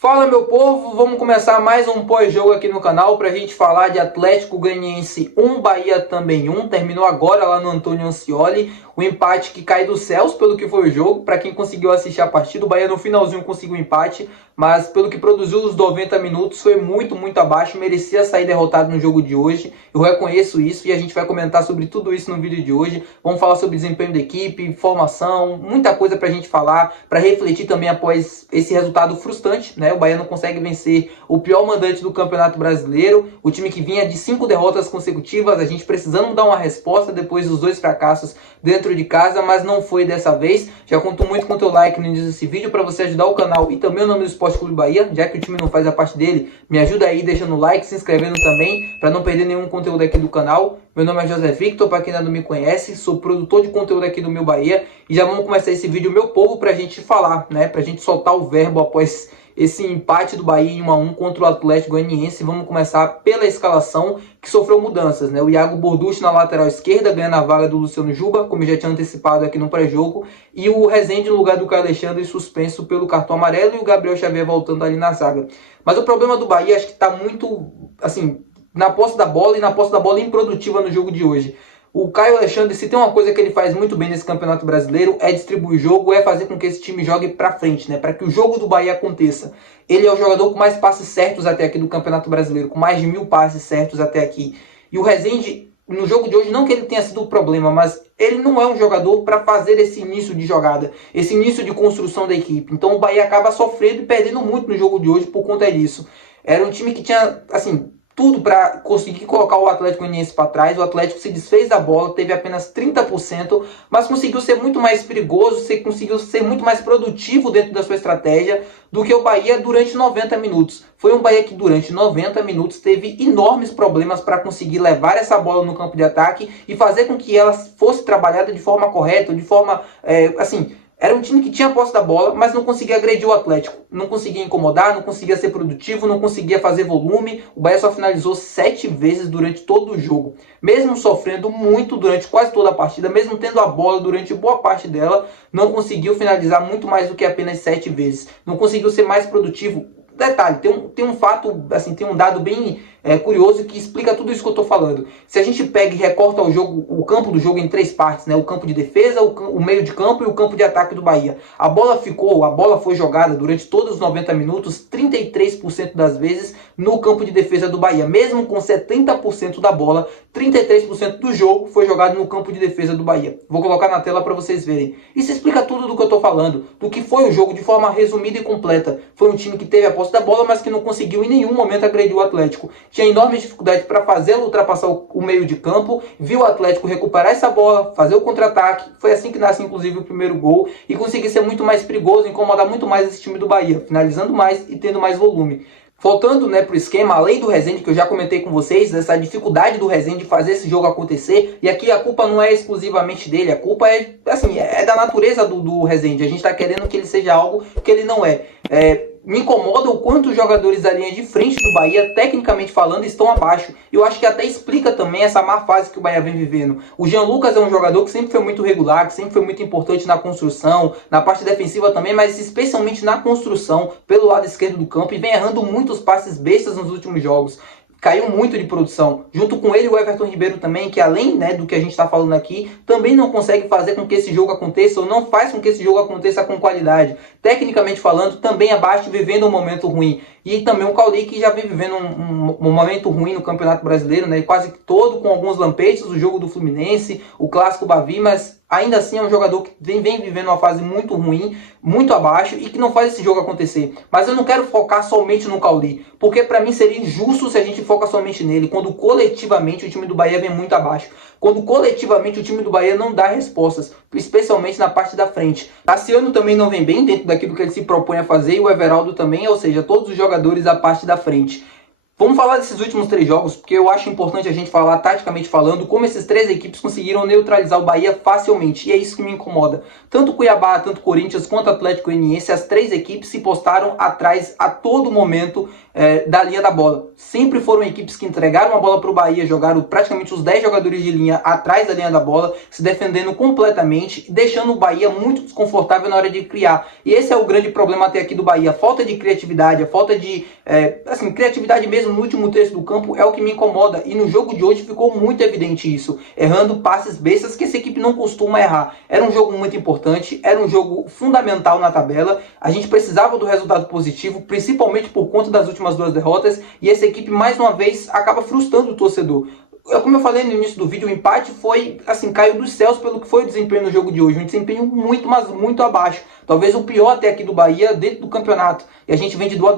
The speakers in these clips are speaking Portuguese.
Fala, meu povo, vamos começar mais um pós-jogo aqui no canal para a gente falar de Atlético Goianiense 1, Bahia também 1. Terminou agora lá no Antônio Ascioli, o empate que cai dos céus pelo que foi o jogo. Para quem conseguiu assistir a partida, o Bahia no finalzinho conseguiu um empate, mas pelo que produziu os 90 minutos foi muito abaixo, merecia sair derrotado no jogo de hoje. Eu reconheço isso e a gente vai comentar sobre tudo isso no vídeo de hoje. Vamos falar sobre desempenho da equipe, formação, muita coisa para a gente falar, para refletir também após esse resultado frustrante, né? O Bahia não consegue vencer o pior mandante do Campeonato Brasileiro, o time que vinha de 5 derrotas consecutivas, a gente precisando dar uma resposta depois dos 2 fracassos dentro de casa, mas não foi dessa vez. Já conto muito com o teu like no início desse vídeo para você ajudar o canal e também o nome do Esporte Clube Bahia, já que o time não faz a parte dele, me ajuda aí deixando o like, se inscrevendo também, para não perder nenhum conteúdo aqui do canal. Meu nome é José Victor, para quem ainda não me conhece, sou produtor de conteúdo aqui do Meu Bahia e já vamos começar esse vídeo, meu povo, para a gente falar, né, para a gente soltar o verbo após esse empate do Bahia em 1 a 1 contra o Atlético Goianiense. Vamos começar pela escalação, que sofreu mudanças, né? O Iago Borducci na lateral esquerda, ganhando a vaga do Luciano Juba, como eu já tinha antecipado aqui no pré-jogo, e o Rezende no lugar do Caio Alexandre, suspenso pelo cartão amarelo, e o Gabriel Xavier voltando ali na zaga. Mas o problema do Bahia, acho que está muito, assim, na posse da bola e na posse da bola improdutiva no jogo de hoje. O Caio Alexandre, se tem uma coisa que ele faz muito bem nesse Campeonato Brasileiro, é distribuir o jogo, é fazer com que esse time jogue pra frente, né? Para que o jogo do Bahia aconteça. Ele é o jogador com mais passes certos até aqui do Campeonato Brasileiro, com mais de 1000 passes certos até aqui. E o Rezende, no jogo de hoje, não que ele tenha sido o problema, mas ele não é um jogador para fazer esse início de jogada, esse início de construção da equipe. Então o Bahia acaba sofrendo e perdendo muito no jogo de hoje por conta disso. Era um time que tinha, assim, tudo para conseguir colocar o Atlético Goianiense para trás. O Atlético se desfez da bola, teve apenas 30%, mas conseguiu ser muito mais perigoso, conseguiu ser muito mais produtivo dentro da sua estratégia do que o Bahia durante 90 minutos. Foi um Bahia que durante 90 minutos teve enormes problemas para conseguir levar essa bola no campo de ataque e fazer com que ela fosse trabalhada de forma correta, de forma, assim... Era um time que tinha a posse da bola, mas não conseguia agredir o Atlético. Não conseguia incomodar, não conseguia ser produtivo, não conseguia fazer volume. O Bahia só finalizou 7 vezes durante todo o jogo. Mesmo sofrendo muito durante quase toda a partida, mesmo tendo a bola durante boa parte dela, não conseguiu finalizar muito mais do que apenas 7 vezes. Não conseguiu ser mais produtivo. Detalhe, tem um fato, assim, tem um dado bem curioso que explica tudo isso que eu estou falando. Se a gente pega e recorta o campo do jogo em 3 partes, né? O campo de defesa, o meio de campo e o campo de ataque do Bahia. A bola foi jogada durante todos os 90 minutos, 33% das vezes no campo de defesa do Bahia. Mesmo com 70% da bola, 33% do jogo foi jogado no campo de defesa do Bahia. Vou colocar na tela para vocês verem. Isso explica tudo do que eu estou falando, do que foi o jogo de forma resumida e completa. Foi um time que teve a posse da bola, mas que não conseguiu em nenhum momento agredir o Atlético. Tinha enorme dificuldade para fazê-lo ultrapassar o meio de campo, viu o Atlético recuperar essa bola, fazer o contra-ataque. Foi assim que nasce, inclusive, o primeiro gol e conseguir ser muito mais perigoso, incomodar muito mais esse time do Bahia, finalizando mais e tendo mais volume. Voltando, né, para o esquema, além do Rezende, que eu já comentei com vocês, dessa dificuldade do Rezende fazer esse jogo acontecer, e aqui a culpa não é exclusivamente dele, a culpa é, assim, é da natureza do Rezende. A gente está querendo que ele seja algo que ele não é. Me incomoda o quanto os jogadores da linha de frente do Bahia, tecnicamente falando, estão abaixo. Eu acho que até explica também essa má fase que o Bahia vem vivendo. O Jean Lucas é um jogador que sempre foi muito regular, que sempre foi muito importante na construção, na parte defensiva também, mas especialmente na construção, pelo lado esquerdo do campo, e vem errando muitos passes bestas nos últimos jogos. Caiu muito de produção. Junto com ele o Everton Ribeiro também, que além, né, do que a gente está falando aqui, também não consegue fazer com que esse jogo aconteça, ou não faz com que esse jogo aconteça com qualidade. Tecnicamente falando, também abaixo, vivendo um momento ruim. E também o Cauli, que já vem vivendo um momento ruim no Campeonato Brasileiro, né, quase todo com alguns lampejos, o jogo do Fluminense, o Clássico Bavi, mas ainda assim é um jogador que vem vivendo uma fase muito ruim, muito abaixo e que não faz esse jogo acontecer. Mas eu não quero focar somente no Cauli, porque para mim seria injusto se a gente foca somente nele, quando coletivamente o time do Bahia vem muito abaixo. Quando coletivamente o time do Bahia não dá respostas, especialmente na parte da frente. Tassiano também não vem bem dentro daquilo que ele se propõe a fazer, e o Everaldo também, ou seja, todos os jogadores da parte da frente. Vamos falar desses últimos 3 jogos, porque eu acho importante a gente falar, taticamente falando, como esses 3 equipes conseguiram neutralizar o Bahia facilmente. E é isso que me incomoda. Tanto Cuiabá, tanto Corinthians, quanto Atlético Goianiense, as 3 equipes se postaram atrás a todo momento da linha da bola. Sempre foram equipes que entregaram a bola para o Bahia, jogaram praticamente os 10 jogadores de linha atrás da linha da bola, se defendendo completamente, deixando o Bahia muito desconfortável na hora de criar. E esse é o grande problema até aqui do Bahia. A falta de criatividade, a falta de criatividade mesmo no último terço do campo é o que me incomoda. E no jogo de hoje ficou muito evidente isso. Errando passes bestas que essa equipe não costuma errar. Era um jogo muito importante, era um jogo fundamental na tabela. A gente precisava do resultado positivo, principalmente por conta das últimas 2 derrotas. E essa equipe, mais uma vez, acaba frustrando o torcedor. Como eu falei no início do vídeo, o empate foi, caiu dos céus pelo que foi o desempenho no jogo de hoje. Um desempenho muito, mas muito abaixo. Talvez o pior até aqui do Bahia dentro do campeonato. E a gente vem de 2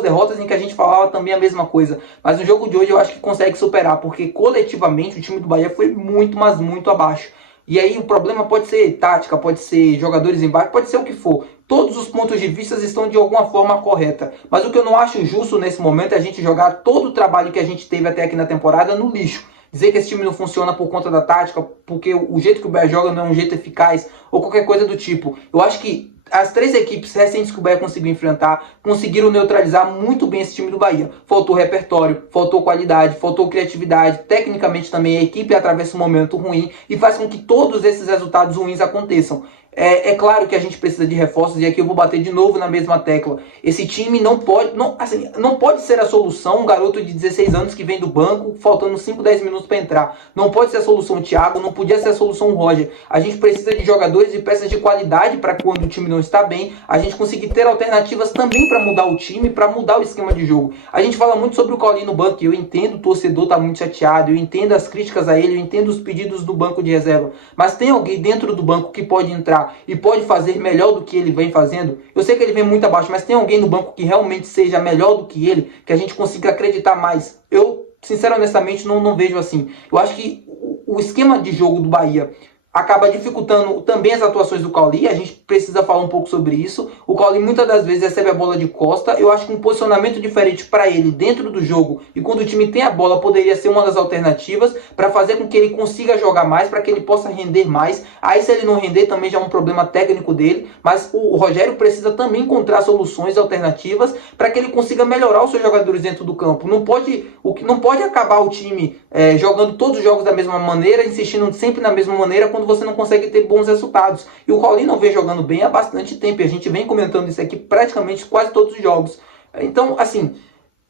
derrotas em que a gente falava também a mesma coisa. Mas no jogo de hoje eu acho que consegue superar, porque coletivamente o time do Bahia foi muito, mas muito abaixo. E aí o problema pode ser tática, pode ser jogadores embaixo, pode ser o que for. Todos os pontos de vista estão de alguma forma correta. Mas o que eu não acho justo nesse momento é a gente jogar todo o trabalho que a gente teve até aqui na temporada no lixo. Dizer que esse time não funciona por conta da tática, porque o jeito que o Bahia joga não é um jeito eficaz, ou qualquer coisa do tipo. Eu acho que as 3 equipes recentes que o Bahia conseguiu enfrentar conseguiram neutralizar muito bem esse time do Bahia. Faltou repertório, faltou qualidade, faltou criatividade. Tecnicamente também a equipe atravessa um momento ruim e faz com que todos esses resultados ruins aconteçam. É claro que a gente precisa de reforços, e aqui eu vou bater de novo na mesma tecla. Esse time não pode ser a solução um garoto de 16 anos que vem do banco, faltando 5, 10 minutos para entrar. Não pode ser a solução o Thiago, não podia ser a solução o Roger. A gente precisa de jogadores e peças de qualidade para quando o time não está bem, a gente conseguir ter alternativas também para mudar o time, para mudar o esquema de jogo. A gente fala muito sobre o Caulinho no banco, e eu entendo o torcedor tá muito chateado, eu entendo as críticas a ele, eu entendo os pedidos do banco de reserva. Mas tem alguém dentro do banco que pode entrar e pode fazer melhor do que ele vem fazendo? Eu sei que ele vem muito abaixo, mas tem alguém no banco que realmente seja melhor do que ele, que a gente consiga acreditar mais? Eu, sinceramente, honestamente, não vejo assim. Eu acho que o esquema de jogo do Bahia acaba dificultando também as atuações do Cauli. A gente precisa falar um pouco sobre isso. O Cauli muitas das vezes recebe a bola de costa. Eu acho que um posicionamento diferente para ele dentro do jogo e quando o time tem a bola poderia ser uma das alternativas para fazer com que ele consiga jogar mais, para que ele possa render mais. Aí se ele não render também já é um problema técnico dele, mas o Rogério precisa também encontrar soluções alternativas para que ele consiga melhorar os seus jogadores dentro do campo. Não pode acabar o time jogando todos os jogos da mesma maneira, insistindo sempre na mesma maneira, quando você não consegue ter bons resultados. E o Caulinho não vem jogando bem há bastante tempo, e a gente vem comentando isso aqui praticamente quase todos os jogos. Então, assim,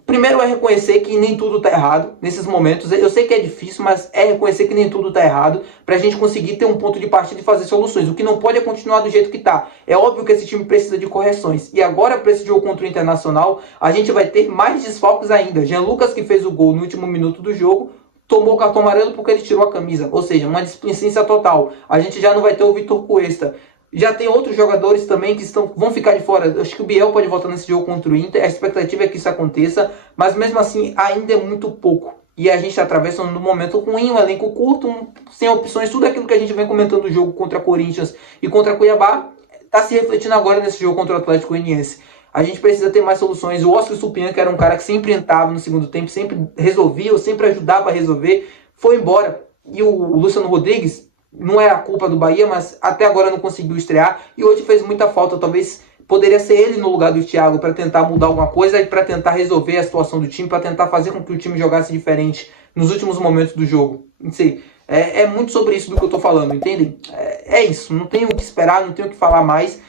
primeiro é reconhecer que nem tudo está errado nesses momentos. Eu sei que é difícil, mas é reconhecer que nem tudo está errado para a gente conseguir ter um ponto de partida e fazer soluções. O que não pode é continuar do jeito que está. É óbvio que esse time precisa de correções. E agora, para esse jogo contra o Internacional, a gente vai ter mais desfalques ainda. Jean Lucas, que fez o gol no último minuto do jogo, tomou o cartão amarelo porque ele tirou a camisa. Ou seja, uma displicência total. A gente já não vai ter o Vitor Cuesta. Já tem outros jogadores também que vão ficar de fora. Acho que o Biel pode voltar nesse jogo contra o Inter. A expectativa é que isso aconteça. Mas mesmo assim, ainda é muito pouco. E a gente atravessa um momento ruim, um elenco curto, sem opções. Tudo aquilo que a gente vem comentando no jogo contra Corinthians e contra Cuiabá está se refletindo agora nesse jogo contra o Atlético Goianiense. A gente precisa ter mais soluções. O Oscar Stupian, que era um cara que sempre entrava no segundo tempo, sempre resolvia, ou sempre ajudava a resolver, foi embora. E o Luciano Rodrigues, não é a culpa do Bahia, mas até agora não conseguiu estrear. E hoje fez muita falta. Talvez poderia ser ele no lugar do Thiago para tentar mudar alguma coisa e para tentar resolver a situação do time, para tentar fazer com que o time jogasse diferente nos últimos momentos do jogo. Não sei. É muito sobre isso do que eu estou falando, entendem? É isso. Não tenho o que esperar, não tenho o que falar mais.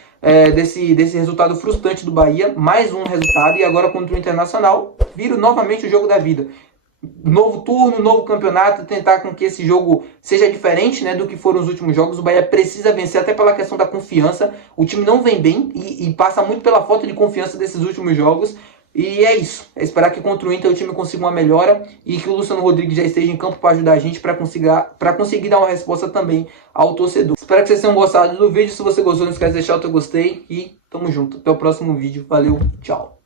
Desse resultado frustrante do Bahia, mais um resultado, e agora contra o Internacional, vira novamente o jogo da vida. Novo turno, novo campeonato, tentar com que esse jogo seja diferente, né, do que foram os últimos jogos. O Bahia precisa vencer até pela questão da confiança. O time não vem bem e passa muito pela falta de confiança desses últimos jogos. E é isso, é esperar que contra o Inter o time consiga uma melhora e que o Luciano Rodrigues já esteja em campo para ajudar a gente para conseguir dar uma resposta também ao torcedor. Espero que vocês tenham gostado do vídeo. Se você gostou, não esquece de deixar o teu gostei e tamo junto. Até o próximo vídeo. Valeu, tchau.